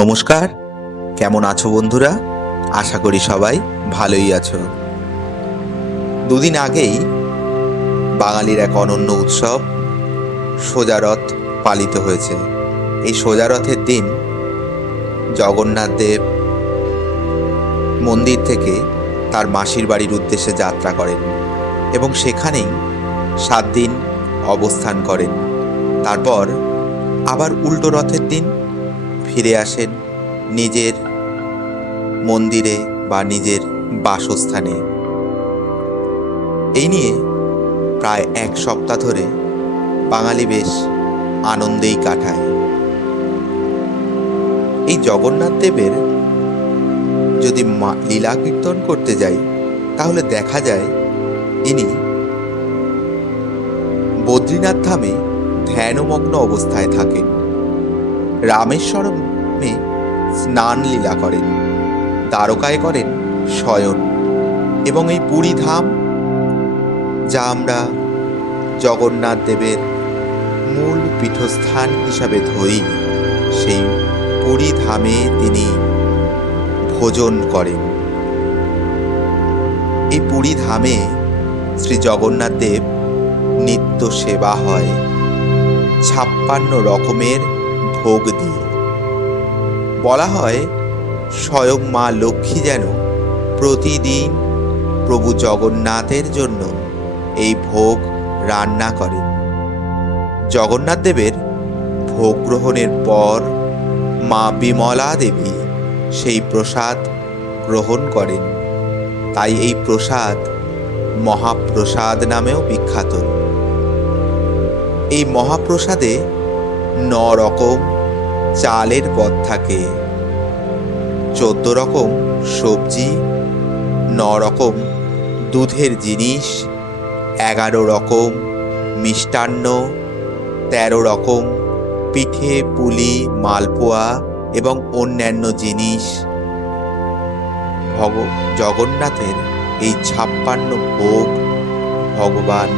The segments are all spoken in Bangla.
নমস্কার। কেমন আছো বন্ধুরা? আশা করি সবাই ভালোই আছো। দুদিন আগেই বাঙালির এক অনন্য উৎসব সোজারথ পালিত হয়েছে। এই সোজারথের দিন জগন্নাথ দেব মন্দির থেকে তার মাসির বাড়ির উদ্দেশ্যে যাত্রা করেন এবং সেখানেই সাত দিন অবস্থান করেন। তারপর আবার উল্টো রথের দিন ফিরে আসেন নিজের মন্দিরে বা নিজের বাসস্থানে। এই নিয়ে প্রায় এক সপ্তাহ ধরে বাঙালি বেশ আনন্দেই কাটায়। এই জগন্নাথ দেবের যদি লীলা কীর্তন করতে যাই, তাহলে দেখা যায় ইনি বদ্রীনাথ ধামে ধ্যানমগ্ন অবস্থায় থাকেন। রামেশ্বরমে স্নান লীলা করেন, দ্বারকায় করেন শয়ন এবং এই পুরী ধাম যা আমরা জগন্নাথ দেবের মূল পীঠস্থান হিসাবে ধরি, সেই পুরী ধামে তিনি ভোজন করেন। এই পুরী ধামে শ্রী জগন্নাথ দেব নিত্য সেবা হয়, ছাপ্পান্ন রকমের ভোগ দিয়ে। বলা হয়, স্বয়ং মা লক্ষ্মী যেন প্রতিদিন প্রভু জগন্নাথের জন্য এই ভোগ রান্না করেন। জগন্নাথ দেবের ভোগ গ্রহণের পর মা বিমলা দেবী সেই প্রসাদ গ্রহণ করেন। তাই এই প্রসাদ মহাপ্রসাদ নামেও বিখ্যাত। এই মহাপ্রসাদে ন রকম চালের পদ থাকে। চোদ্দ রকম সবজি, ন রকম দুধের জিনিস, এগারো রকম মিষ্টান্ন, তেরো রকম পিঠে, পুলি, মালপোয়া এবং অন্যান্য জিনিস। ভগ জগন্নাথের এই ছাপ্পান্ন ভোগ ভগবান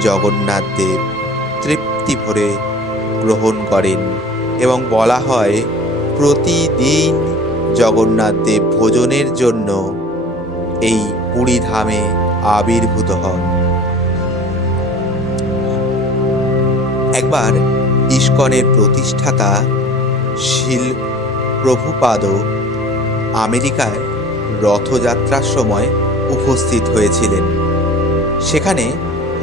জগন্নাথ দেব তৃপ্তি ভরে গ্রহণ করেন। এবং বলা হয়, প্রতিদিন জগন্নাথ দেব ভোজনের জন্য এই পুরী ধামে আবির্ভূত হন। একবার ইস্কনের প্রতিষ্ঠাতা শিল প্রভুপাদ আমেরিকায় রথযাত্রার সময় উপস্থিত হয়েছিলেন। সেখানে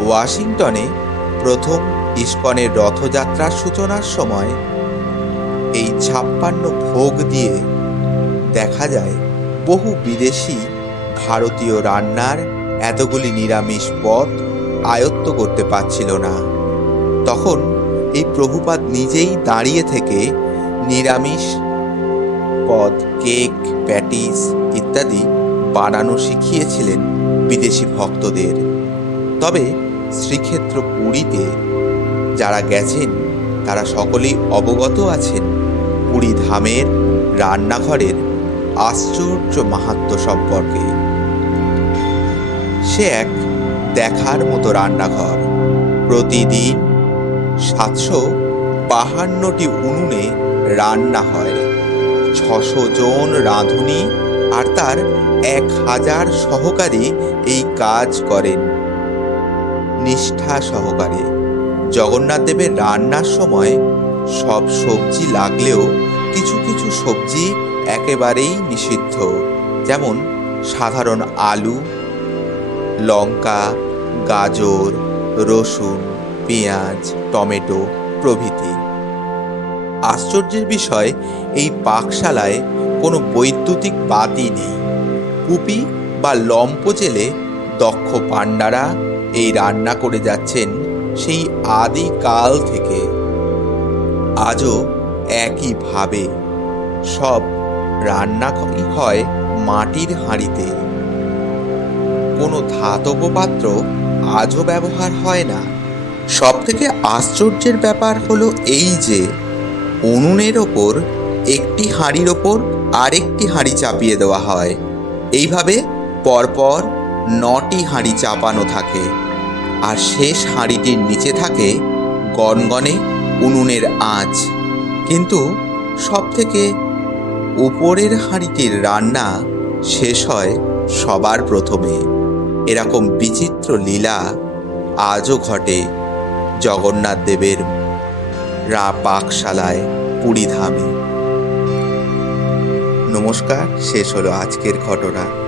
ওয়াশিংটনে প্রথম ইস্কনের রথযাত্রার সূচনার সময় এই ছাপ্পান্ন ভোগ দিয়ে দেখা যায় বহু বিদেশি ভারতীয় রান্নার এতগুলি নিরামিষ পদ আয়ত্ত করতে পারছিল না। তখন এই প্রভুপাদ নিজেই দাঁড়িয়ে থেকে নিরামিষ পদ, কেক, প্যাটিস ইত্যাদি বানানো শিখিয়েছিলেন বিদেশি ভক্তদের। তবে শ্রীক্ষেত্র পুরীতে যারা গেছেন, তারা সকলেই অবগত আছেন পুরী ধামের রান্নাঘরের আশ্চর্য মাহাত্ম সম্পর্কে। সে এক দেখার মতো রান্নাঘর। প্রতিদিন সাতশো বাহান্নটি উনুনে রান্না হয়। ছশো জন রাঁধুনি আর তার এক হাজার সহকারী এই কাজ করেন। নিষ্ঠা সহকারে। জগন্নাথ দেবের রান্নার সময় সব সবজি লাগলেও কিছু কিছু সবজি একেবারেই নিষিদ্ধ। যেমন সাধারণ আলু, লঙ্কা, গাজর, রসুন, পেঁয়াজ, টমেটো প্রভৃতি। আশ্চর্যের বিষয়, এই পাকশালায় কোনো বৈদ্যুতিক বাতি নেই। কুপি বা লম্প জেলে দক্ষ পাণ্ডারা এই রান্না করে যাচ্ছেন সেই আদিকাল থেকে। আজও একইভাবে সব রান্না হয় মাটির হাঁড়িতে। কোনো ধাতব পাত্র আজও ব্যবহার হয় না। সব থেকে আশ্চর্যের ব্যাপার হলো এই যে, উনুনের ওপর একটি হাঁড়ির ওপর আরেকটি হাঁড়ি চাপিয়ে দেওয়া হয়। এইভাবে পরপর নটি হাঁড়ি চাপানো থাকে। আর শেষ হাঁড়িটির নিচে থাকে গনগনে উনুনের আঁচ। কিন্তু সব থেকে উপরের হাঁড়িটির রান্না শেষ হয় সবার প্রথমে। এরকম বিচিত্র লীলা আজও ঘটে জগন্নাথ দেবের রা পাকশালায় পুরীধামে। নমস্কার, শেষ হলো আজকের ঘটনা।